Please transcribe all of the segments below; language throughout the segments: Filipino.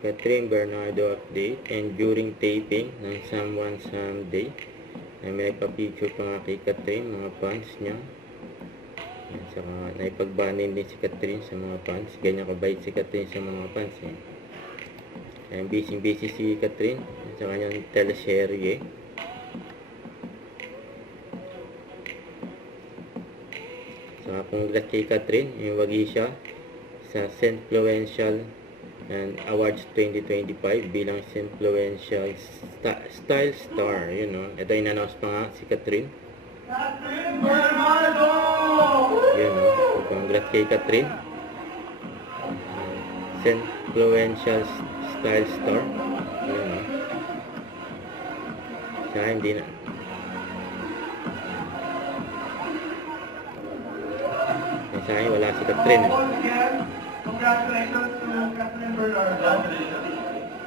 Catherine Bernardo update, and during taping ng Someone Someday ay may nagpa-picture pa nga kay Catherine, mga fans niya. Yan, saka naipagbanin din si Catherine sa mga fans. Ganyan kabait si Catherine sa mga fans eh. Ayan, busy si Catherine sa kanyang teleserye. Saka congrats kay Catherine, yung wagi siya sa Influential and Awards 2025 bilang Influential Style Star, you know. Ito in-announce pa nga si Catherine. Yun, no? So, congrats kay Catherine. Influential Style Star. Yun, no? Sa hindi na. Sa akin, wala si Catherine. Congratulations to Catherine Bernardo.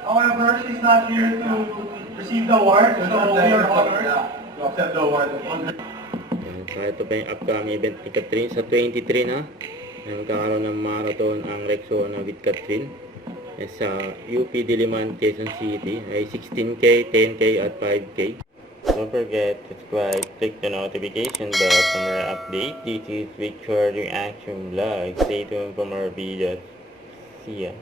However, she's not here to receive the award, so we are honored to accept the award. So, ito pa yung upcoming event ni Catherine sa 23 na. Magkakaroon ng marathon ang Rexona with Catherine sa UP Diliman, Quezon City ay 16K, 10K at 5K. Don't forget to subscribe, click the notification bell for more updates. This is Victor Reaction Vlog. Stay tuned for more videos. See ya.